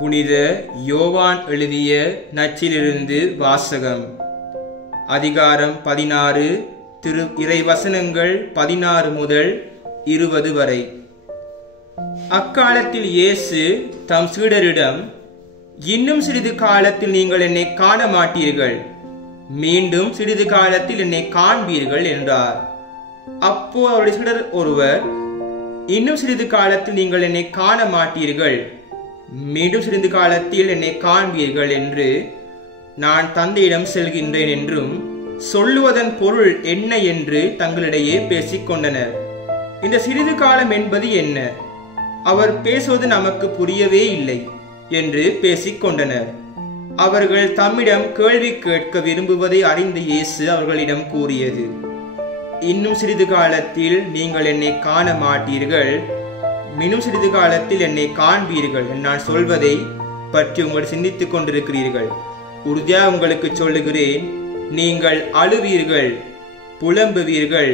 புனித யோவான் எழுதிய நச்சிலிருந்து வாசகம். அதிகாரம் 16, திரு இறைவசனங்கள் 16 முதல் 20 வரை. அக்காலத்தில் இயேசு தம் சீடரிடம், இன்னும் சிறிது காலத்தில் நீங்கள் என்னை காண மாட்டீர்கள், மீண்டும் சிறிது காலத்தில் என்னை காண்பீர்கள் என்றார். அப்போ அவருடைய சீடர் ஒருவர், இன்னும் சிறிது காலத்தில் நீங்கள் என்னை காண மாட்டீர்கள், மீண்டும் சிறிது காலத்தில் என்னை காண்பீர்கள் என்று நான் தந்தையிடம் செல்கின்றேன் என்றும் சொல்லுவதன் பொருள் என்ன என்று தங்களிடையே பேசிக் கொண்டனர். இந்த சிறிது காலம் என்பது என்ன? அவர் பேசுவது நமக்கு புரியவே இல்லை என்று பேசிக் கொண்டனர். அவர்கள் தம்மிடம் கேள்வி கேட்க விரும்புவதை அறிந்த இயேசு அவர்களிடம் கூறியது, இன்னும் சிறிது காலத்தில் நீங்கள் என்னை காண மாட்டீர்கள், மீண்டும் சிறிது காலத்தில் என்னை காண்பீர்கள். நான் சொல்வதை பற்றி உங்கள் சிந்தித்துக் கொண்டிருக்கிறீர்கள். உறுதியாக உங்களுக்கு சொல்லுகிறேன், நீங்கள் அழுவீர்கள், புலம்புவீர்கள்,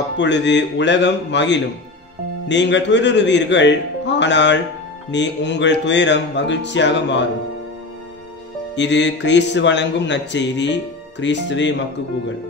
அப்பொழுது உலகம் மகிழும். நீங்கள் துயருவீர்கள், ஆனால் உங்கள் துயரம் மகிழ்ச்சியாக மாறும். இது கிறிஸ்து வழங்கும் நற்செய்தி. கிறிஸ்துவே மக்கு புகழ்.